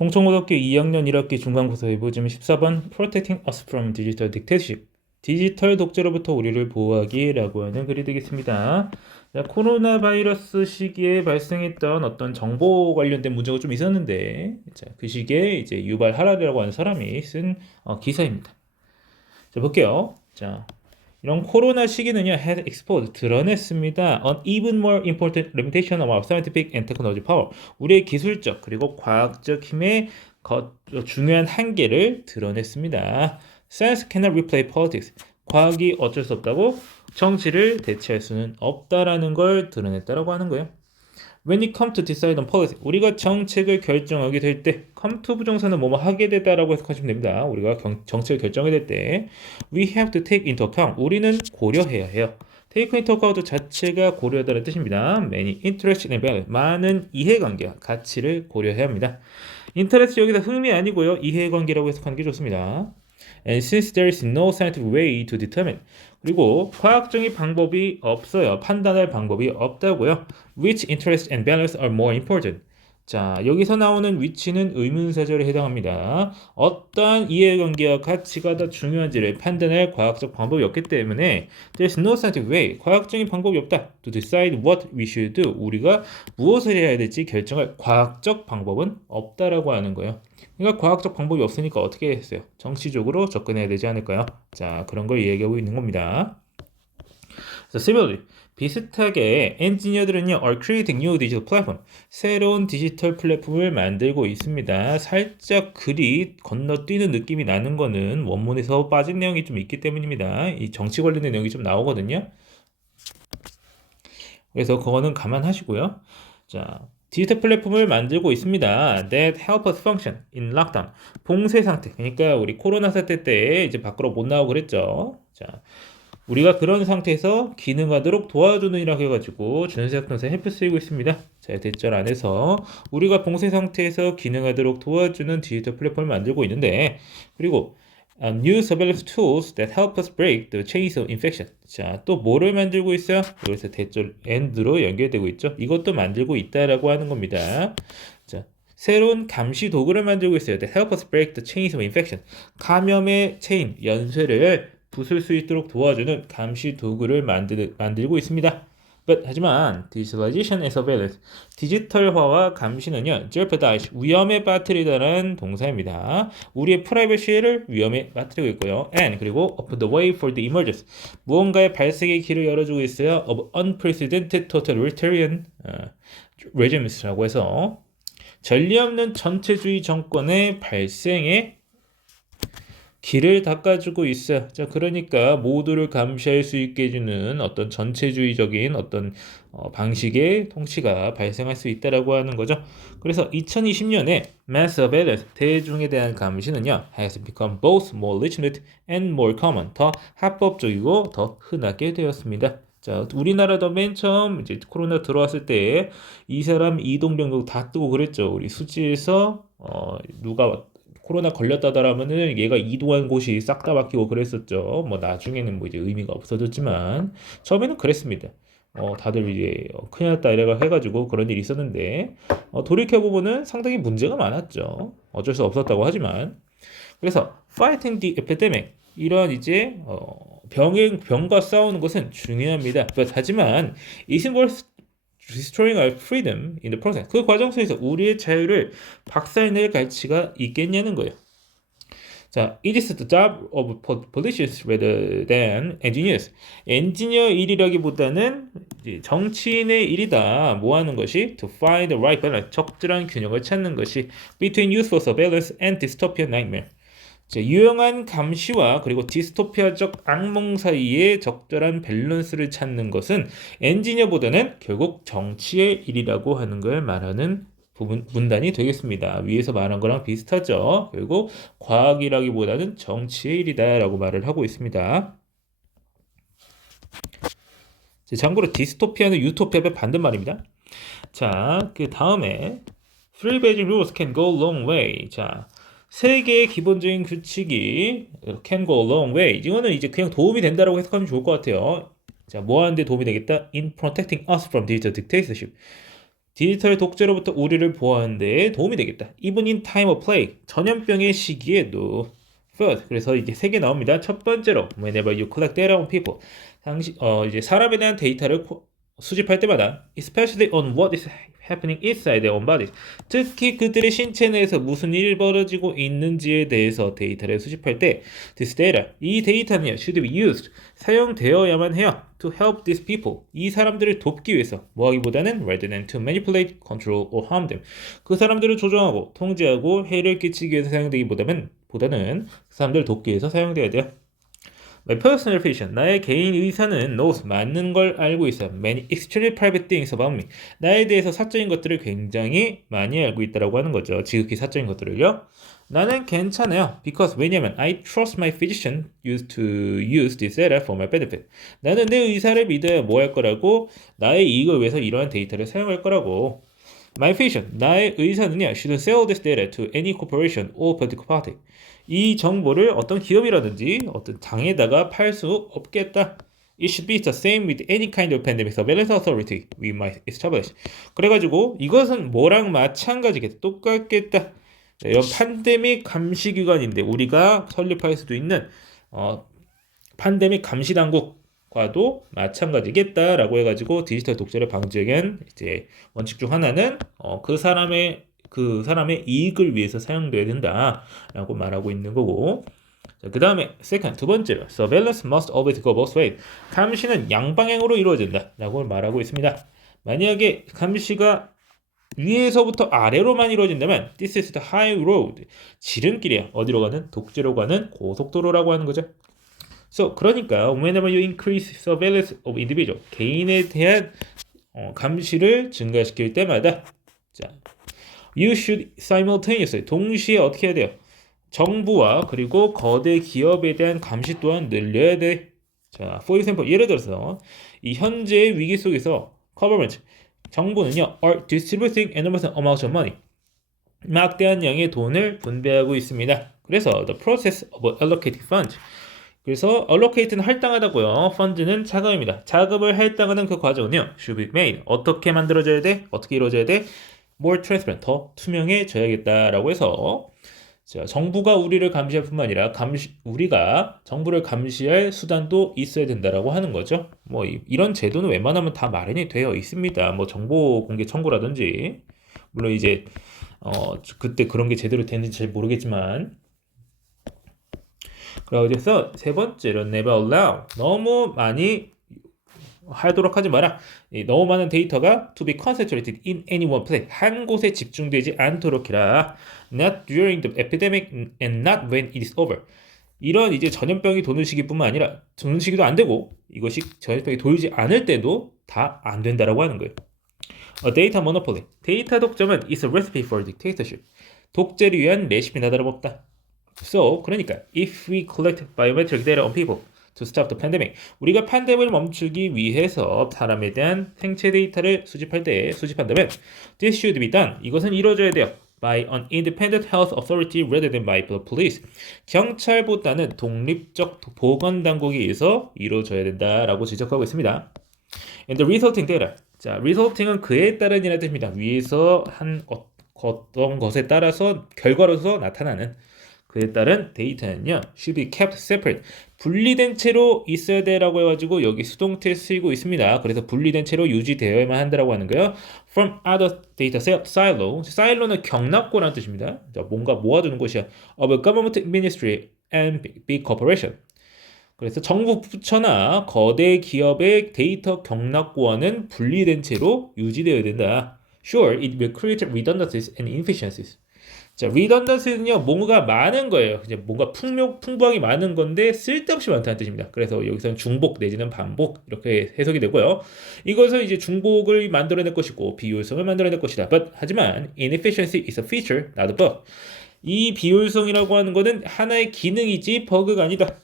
홍콩고등학교 2학년 1학기 중간고사 해보지문 14번 Protecting us from digital dictatorship. 디지털 독재로부터 우리를 보호하기라고 하는 글이 되겠습니다. 자, 코로나 바이러스 시기에 발생했던 어떤 정보 관련된 문제가 좀 있었는데, 자, 그 시기에 이제 유발 하라리라고 하는 사람이 쓴 기사입니다. 자, 볼게요. 자, 이런 코로나 시기는요, has exposed, 드러냈습니다. An even more important limitation of our scientific and technology power. 우리의 기술적 그리고 과학적 힘의 중요한 한계를 드러냈습니다. Science cannot replace politics. 과학이 어쩔 수 없다고 정치를 대체할 수는 없다라는 걸 드러냈다라고 하는 거예요. When it comes to decide on policy, 우리가 정책을 결정하게 될 때, come to 부정사는 뭐뭐 하게 되다라고 해석하시면 됩니다. 우리가 정책을 결정하게 될 때, we have to take into account, 우리는 고려해야 해요. take into account 자체가 고려하다는 뜻입니다. many interest and value, 많은 이해관계와 가치를 고려해야 합니다. interest 여기서 흥미 아니고요, 이해관계라고 해석하는 게 좋습니다. And since there is no scientific way to determine, 그리고 과학적인 방법이 없어요. 판단할 방법이 없다고요. Which interest and balance are more important? 자, 여기서 나오는 which는 의문사절에 해당합니다. 어떠한 이해관계와 가치가 더 중요한지를 판단할 과학적 방법이 없기 때문에 there's no scientific way, 과학적인 방법이 없다. To decide what we should do, 우리가 무엇을 해야 될지 결정할 과학적 방법은 없다라고 하는 거예요. 그러니까 과학적 방법이 없으니까 어떻게 했어요? 정치적으로 접근해야 되지 않을까요? 자, 그런 걸 이야기하고 있는 겁니다. So, similarly, 비슷하게 엔지니어들은요, are creating new digital platform, 새로운 디지털 플랫폼을 만들고 있습니다. 살짝 글이 건너뛰는 느낌이 나는 거는 원문에서 빠진 내용이 좀 있기 때문입니다. 이 정치 관련된 내용이 좀 나오거든요. 그래서 그거는 감안하시고요. 자, 디지털 플랫폼을 만들고 있습니다. That help us function in lockdown. 봉쇄 상태. 그러니까 우리 코로나 사태 때 이제 밖으로 못 나오고 그랬죠. 자, 우리가 그런 상태에서 기능하도록 도와주는 이라고 해가지고 준세학동사 help 쓰이고 있습니다. 자, 대절 안에서 우리가 봉쇄 상태에서 기능하도록 도와주는 디지털 플랫폼을 만들고 있는데, 그리고 new surveillance tools that help us break the chains of infection. 자, 또 뭐를 만들고 있어요? 여기서 대절 and로 연결되고 있죠. 이것도 만들고 있다라고 하는 겁니다. 자, 새로운 감시 도구를 만들고 있어요. That help us break the chains of infection. 감염의 체인, 연쇄를 부술 수 있도록 도와주는 감시 도구를 만들고 있습니다. 하지만 digitalization and surveillance, 디지털화와 감시는요, jeopardize, 위험에 빠뜨리다라는 동사입니다. 우리의 프라이버시를 위험에 빠뜨리고 있고요. and, 그리고 open the way for the emergence, 무언가의 발생의 길을 열어주고 있어요. of unprecedented totalitarian regimes 라고 해서 전례 없는 전체주의 정권의 발생에 길을 닦아주고 있어. 자, 그러니까 모두를 감시할 수 있게 해주는 어떤 전체주의적인 어떤 방식의 통치가 발생할 수 있다라고 하는 거죠. 그래서 2020년에 mass surveillance, 대중에 대한 감시는요, has become both more legitimate and more common, 더 합법적이고 더 흔하게 되었습니다. 자, 우리나라도 맨 처음 이제 코로나 들어왔을 때 이 사람 이동경로 다 뜨고 그랬죠. 우리 수지에서 누가 코로나 걸렸다더라면은 얘가 이동한 곳이 싹 다 바뀌고 그랬었죠. 뭐 나중에는 뭐 이제 의미가 없어졌지만 처음에는 그랬습니다. 다들 이제 큰일 났다 이래가 해가지고 그런 일이 있었는데 돌이켜보면은 상당히 문제가 많았죠. 어쩔 수 없었다고 하지만 그래서 fighting the epidemic, 이런 이제 병과 싸우는 것은 중요합니다. 하지만 it involves destroying our freedom in the process. 그 과정 속에서 우리의 자유를 박살낼 가치가 있겠냐는 거예요. 자, it is the job of politicians rather than engineers. 엔지니어 일이라기보다는 이제 정치인의 일이다. 뭐 하는 것이? To find the right balance. 적절한 균형을 찾는 것이 between useful surveillance and dystopian nightmare. 자, 유용한 감시와 그리고 디스토피아적 악몽 사이에 적절한 밸런스를 찾는 것은 엔지니어보다는 결국 정치의 일이라고 하는 걸 말하는 문단이 되겠습니다. 위에서 말한 거랑 비슷하죠. 결국 과학이라기보다는 정치의 일이다라고 말을 하고 있습니다. 자, 참고로 디스토피아는 유토피아의 반대말입니다. 자, 그 다음에 Three basic rules can go a long way. 자, 세 개의 기본적인 규칙이 can go a long way. 이거는 이제 그냥 도움이 된다라고 해석하면 좋을 것 같아요. 자, 뭐 하는데 도움이 되겠다? In protecting us from digital dictatorship. 디지털 독재로부터 우리를 보호하는 데 도움이 되겠다. Even in time of plague, 전염병의 시기에도. Third, 그래서 이제 세 개 나옵니다. 첫 번째로, whenever you collect data on people, 이제 사람에 대한 데이터를 수집할 때마다, especially on what is happening inside their own bodies, 특히 그들의 신체 내에서 무슨 일이 벌어지고 있는지에 대해서 데이터를 수집할 때, this data, 이 데이터는 should be used, 사용되어야만 해요. to help these people, 이 사람들을 돕기 위해서, 뭐 하기보다는 rather than to manipulate, control or harm them, 그 사람들을 조종하고 통제하고 해를 끼치기 위해서 사용되기보다는 그 사람들을 돕기 위해서 사용되어야 돼요. My personal opinion, 나의 개인 의사는 knows, 맞는 걸 알고 있어. Many extremely private things about me. 나에 대해서 사적인 것들을 굉장히 많이 알고 있다라고 하는 거죠. 지극히 사적인 것들을요. 나는 괜찮아요. Because 왜냐면 I trust my physician used to use this data for my benefit. 나는 내 의사를 믿어야 뭐 할 거라고, 나의 이익을 위해서 이러한 데이터를 사용할 거라고. My physician, 나의 의사는요, should sell this data to any corporation or political party. 이 정보를 어떤 기업이라든지 어떤 당에다가 팔 수 없겠다. It should be the same with any kind of pandemic surveillance authority we might establish. 그래가지고 이것은 뭐랑 마찬가지겠다. 똑같겠다. 이런 팬데믹 감시기관인데 우리가 설립할 수도 있는 팬데믹 감시 당국과도 마찬가지겠다라고 해가지고 디지털 독재를 방지하기 위한 이제 원칙 중 하나는 그 사람의 이익을 위해서 사용돼야 된다라고 말하고 있는 거고. 그 다음에 second, 두 번째로 surveillance must always go both ways. 감시는 양방향으로 이루어진다라고 말하고 있습니다. 만약에 감시가 위에서부터 아래로만 이루어진다면 this is the high road. 지름길이야. 어디로 가는? 독재로 가는 고속도로라고 하는 거죠. So, 그러니까 whenever you increase surveillance of individual, 개인에 대한 감시를 증가시킬 때마다 자, you should simultaneously, 동시에 어떻게 해야 돼요? 정부와 그리고 거대 기업에 대한 감시 또한 늘려야 돼. 자, for example, 예를 들어서 이 현재의 위기 속에서 government, 정부는요, are distributing enormous amounts of money, 막대한 양의 돈을 분배하고 있습니다. 그래서 the process of allocating funds, 그래서 allocate는 할당하다고요. fund는 자금입니다. 자금을 할당하는 그 과정은요, should be made, 어떻게 만들어져야 돼? 어떻게 이루어져야 돼? more transparent, 더 투명해져야겠다라고 해서 자, 정부가 우리를 감시할 뿐만 아니라 우리가 정부를 감시할 수단도 있어야 된다라고 하는 거죠. 뭐 이런 제도는 웬만하면 다 마련이 되어 있습니다. 뭐 정보 공개 청구라든지 물론 이제 그때 그런 게 제대로 되는지 잘 모르겠지만 그래서 세 번째로 never allow, 너무 많이 하도록 하지 마라. 너무 많은 데이터가 to be concentrated in any one place, 한 곳에 집중되지 않도록 해라. Not during the epidemic and not when it is over. 이런 이제 전염병이 도는 시기뿐만 아니라 도는 시기도 안 되고 이것이 전염병이 돌지 않을 때도 다 안 된다라고 하는 거예요. A data monopoly, 데이터 독점은 is a recipe for dictatorship. 독재를 위한 레시피나 다름없다. So, 그러니까 if we collect biometric data on people to stop the pandemic, 우리가 팬데믹을 멈추기 위해서 사람에 대한 생체 데이터를 수집한다면 this should be done, 이것은 이루어져야 돼요. by an independent health authority rather than by the police. 경찰보다는 독립적 보건당국에 의해서 이루어져야 된다라고 지적하고 있습니다. And the resulting data. 자, resulting은 그에 따른이라는 뜻입니다. 위에서 한 어떤 것에 따라서 결과로서 나타나는 그에 따른 데이터는요, should be kept separate. 분리된 채로 있어야 돼라고 해가지고 여기 수동태 쓰이고 있습니다. 그래서 분리된 채로 유지되어야만 한다라고 하는 거예요. From other data silo. silo는 경납고라는 뜻입니다. 자, 뭔가 모아두는 곳이야. Of a government ministry and big corporation. 그래서 정부 부처나 거대 기업의 데이터 경납고와는 분리된 채로 유지되어야 된다. Sure, it will create redundancies and inefficiencies. 자, redundancy는요, 뭔가 많은 거예요. 이제 뭔가 풍부하게 많은 건데 쓸데없이 많다는 뜻입니다. 그래서 여기서는 중복 내지는 반복 이렇게 해석이 되고요. 이것은 이제 중복을 만들어낼 것이고 비효율성을 만들어낼 것이다. 하지만 inefficiency is a feature, not a bug. 이 비효율성이라고 하는 것은 하나의 기능이지 버그가 아니다.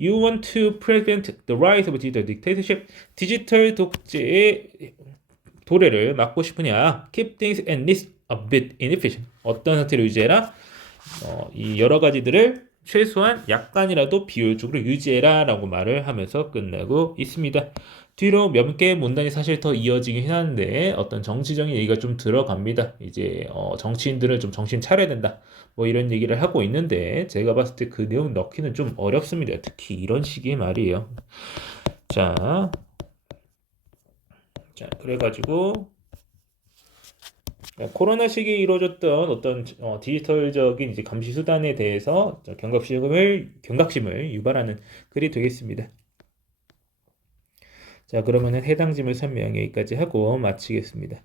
You want to prevent the rise of digital dictatorship. 디지털 독재의 도래를 막고 싶으냐? Keep things at least a bit inefficient. 어떤 상태로 유지해라? 이 여러 가지들을 최소한 약간이라도 비효율적으로 유지해라 라고 말을 하면서 끝내고 있습니다. 뒤로 몇 개 문단이 사실 더 이어지긴 하는데 어떤 정치적인 얘기가 좀 들어갑니다. 이제 정치인들은 좀 정신 차려야 된다. 뭐 이런 얘기를 하고 있는데 제가 봤을 때 그 내용 넣기는 좀 어렵습니다. 특히 이런 식의 말이에요. 자, 그래가지고 코로나 시기에 이루어졌던 어떤 디지털적인 이제 감시 수단에 대해서 경각심을 유발하는 글이 되겠습니다. 자, 그러면은 해당 지물 설명 여기까지 하고 마치겠습니다.